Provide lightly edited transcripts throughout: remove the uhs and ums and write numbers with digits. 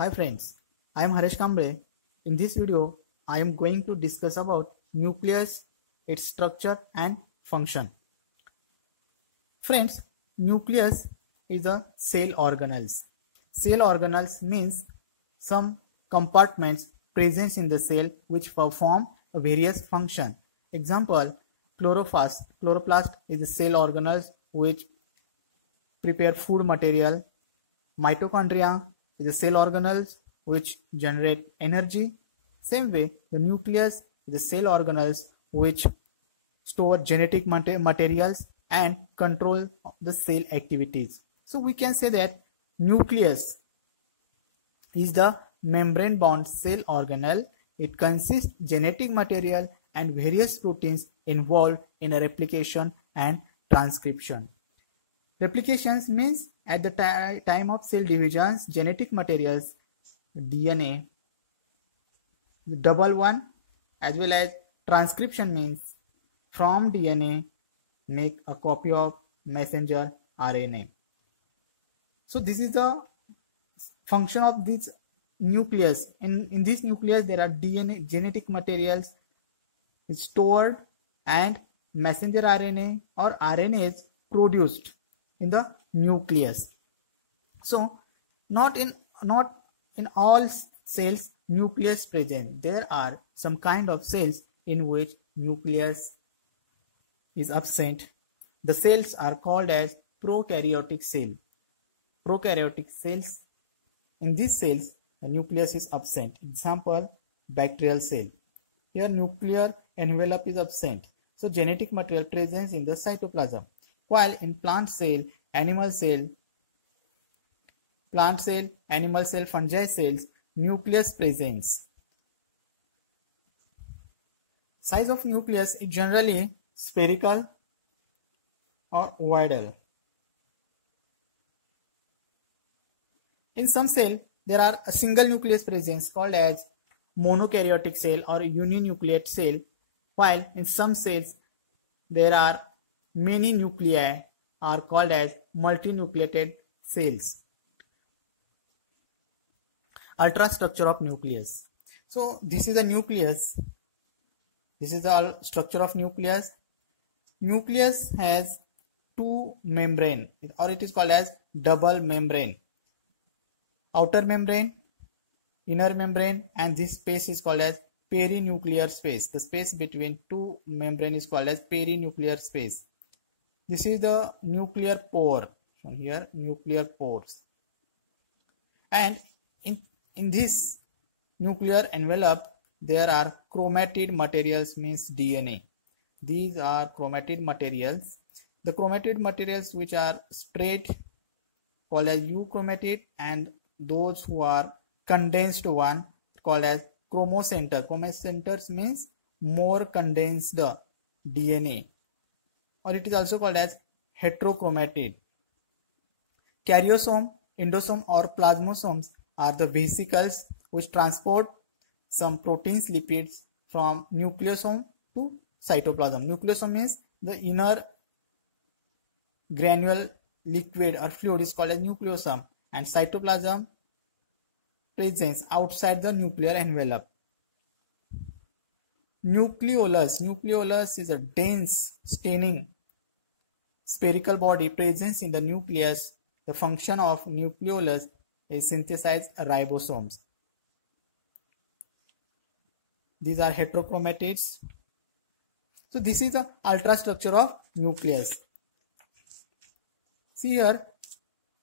Hi friends, I am Haresh Kamble. In this video, I am going to discuss about nucleus, its structure and function. Friends, nucleus is a cell organelles. Cell organelles means some compartments present in the cell which perform a various function. Example, chloroplast. Chloroplast is a cell organelle which prepare food material. Mitochondria is a cell organelles which generate energy. Same way, the nucleus is a cell organelles which store genetic materials and control the cell activities. So we can say that nucleus is the membrane bound cell organelle. It consists genetic material and various proteins involved in a replication and transcription. Replications means at the time of cell divisions, genetic materials, DNA, double one, as well as transcription means from DNA make a copy of messenger RNA. So this is the function of this nucleus. In this nucleus there are DNA, genetic materials stored, and messenger RNA or RNA is produced in the nucleus. So not in all cells nucleus present. There are some kind of cells in which nucleus is absent. The cells are called as prokaryotic cell. Prokaryotic cells, in these cells the nucleus is absent. Example, bacterial cell. Here nuclear envelope is absent. So genetic material present in the cytoplasm. While in plant cell, animal cell, fungi cells, nucleus presents. Size of nucleus is generally spherical or ovoidal. In some cell, there are a single nucleus presence called as monokaryotic cell or uninucleate cell, while in some cells there are many nuclei are called as multinucleated cells. Ultrastructure of nucleus. So this is the nucleus. This is the structure of nucleus. Nucleus has two membrane, or it is called as double membrane. Outer membrane, inner membrane, and this space is called as perinuclear space. The space between two membrane is called as perinuclear space. This is the nuclear pore. From here, nuclear pores. And in this nuclear envelope, there are chromatid materials, means DNA. These are chromatid materials. The chromatid materials which are straight called as euchromatid, and those who are condensed one called as chromocenter. Chromocenters means more condensed DNA, or it is also called as heterochromatid. Karyosome, endosome or plasmosomes are the vesicles which transport some proteins, lipids from nucleosome to cytoplasm. Nucleosome means the inner granule liquid or fluid is called as nucleosome, and cytoplasm presence outside the nuclear envelope. Nucleolus. Nucleolus is a dense staining spherical body present in the nucleus. The function of nucleolus is synthesize ribosomes. These are heterochromatids. So this is the ultrastructure of nucleus. See here,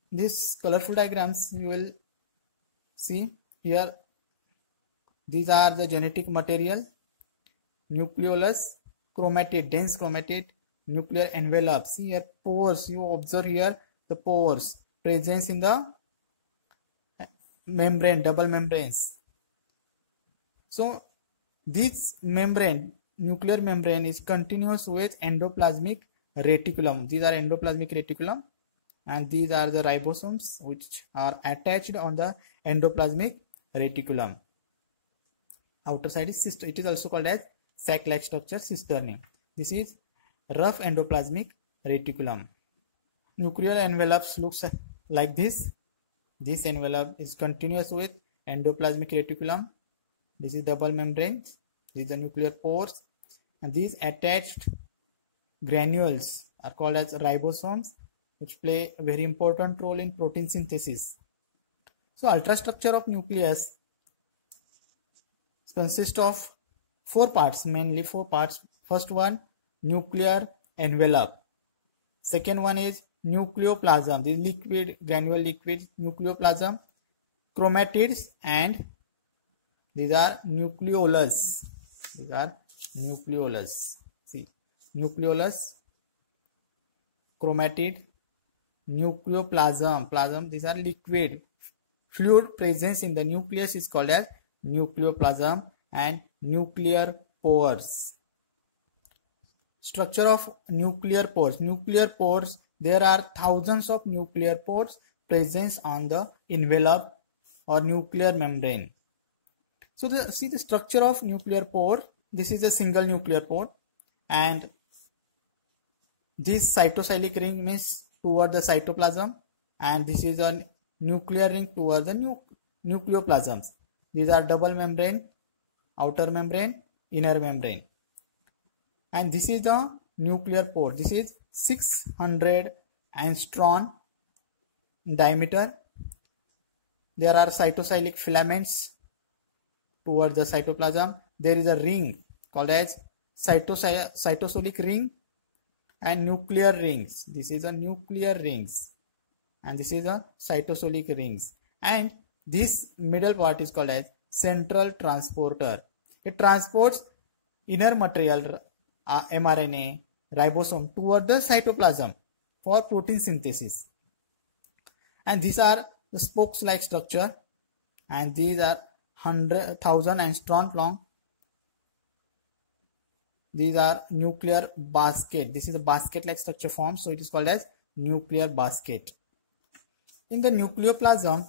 these colorful diagrams you will see here. These are the genetic material, nucleolus, chromatid, dense chromatid, nuclear envelope. See here, pores. You observe here the pores presence in the membrane, double membranes. So this membrane, nuclear membrane, is continuous with endoplasmic reticulum. These are endoplasmic reticulum, and these are the ribosomes which are attached on the endoplasmic reticulum. Outer side is cyst. It is also called as sac-like structure, cisternae. This is rough endoplasmic reticulum. Nuclear envelopes looks like this. This envelope is continuous with endoplasmic reticulum. This is double membrane. These are the nuclear pores, and these attached granules are called as ribosomes, which play a very important role in protein synthesis. So ultrastructure of nucleus consists of four parts, mainly four parts. First one, nuclear envelope. Second one is nucleoplasm. This liquid, granule liquid nucleoplasm, chromatids, and these are nucleolus. These are nucleolus. See, nucleolus, chromatid, nucleoplasm. Plasm, these are liquid. Fluid presence in the nucleus is called as nucleoplasm, and nuclear pores. Structure of nuclear pores. Nuclear pores, there are thousands of nuclear pores present on the envelope or nuclear membrane. So see the structure of nuclear pore. This is a single nuclear pore, and this cytosolic ring means toward the cytoplasm, and this is a nuclear ring toward the nucleoplasms. These are double membrane, outer membrane, inner membrane, and this is the nuclear pore. This is 600 angstrom diameter. There are cytosolic filaments towards the cytoplasm. There is a ring called as cytosolic ring and nuclear rings. This is a nuclear rings, and this is a cytosolic rings, and this middle part is called as central transporter. It transports inner material, mRNA, ribosome toward the cytoplasm for protein synthesis. And these are the spokes like structure, and these are 100,000 angstrom long. These are nuclear basket. This is a basket like structure form, so it is called as nuclear basket. In the nucleoplasm,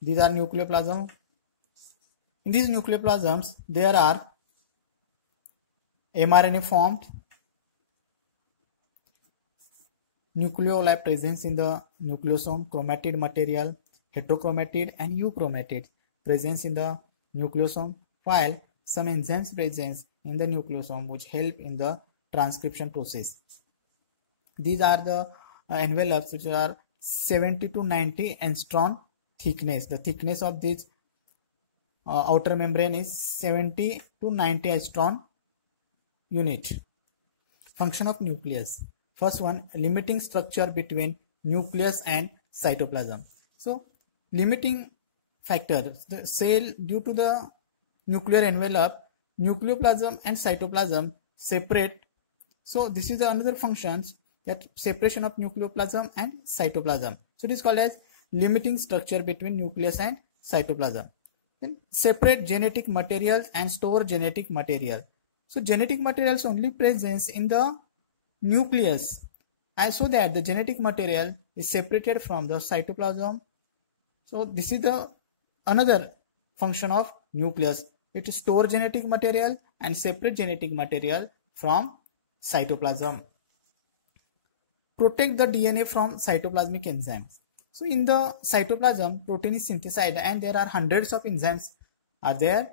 these are nucleoplasm. In these nucleoplasms, there are mRNA formed, nucleoli presence in the nucleosome, chromatid material, heterochromatid and euchromatid presence in the nucleosome, while some enzymes presence in the nucleosome which help in the transcription process. These are the envelopes which are 70 to 90 angstrom thickness. The thickness of this outer membrane is 70 to 90 angstrom unit. Function of nucleus. First one, limiting structure between nucleus and cytoplasm. So limiting factor, the cell due to the nuclear envelope, nucleoplasm and cytoplasm separate. So this is another functions, that separation of nucleoplasm and cytoplasm. So it is called as limiting structure between nucleus and cytoplasm. Then separate genetic materials and store genetic material. So genetic materials only presence in the nucleus, and so that the genetic material is separated from the cytoplasm. So this is the another function of nucleus. It store genetic material and separate genetic material from cytoplasm. Protect the DNA from cytoplasmic enzymes. So in the cytoplasm, protein is synthesized and there are hundreds of enzymes are there.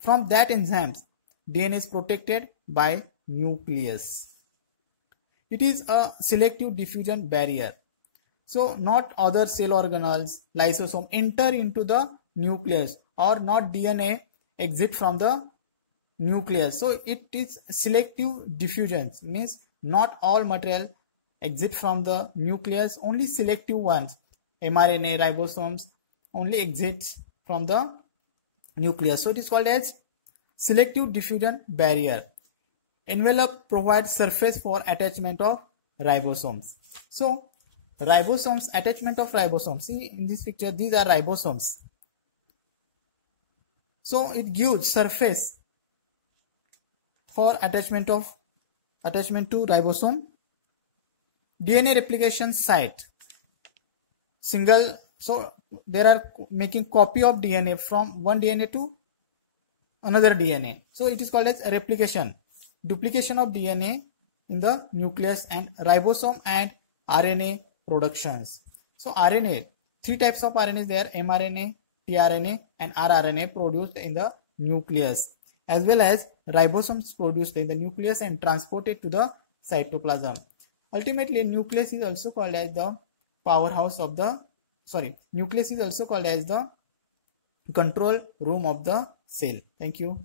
From that enzymes, DNA is protected by nucleus. It is a selective diffusion barrier. So not other cell organelles, lysosome enter into the nucleus, or not DNA exit from the nucleus. So it is selective diffusion, means not all material exit from the nucleus, only selective ones, mRNA, ribosomes only exit from the nucleus. So it is called as selective diffusion barrier. Envelope provides surface for attachment of ribosomes. So ribosomes, attachment of ribosomes. See in this picture, these are ribosomes. So it gives surface for attachment to ribosome. DNA replication site. Single, so there are making copy of DNA from one DNA to another DNA. So it is called as replication. Duplication of DNA in the nucleus, and ribosome and RNA productions. So RNA, three types of RNA is there: mRNA, tRNA and rRNA produced in the nucleus, as well as ribosomes produced in the nucleus and transported to the cytoplasm. Ultimately, nucleus is also called as the powerhouse of the nucleus is also called as the control room of the cell. Thank you.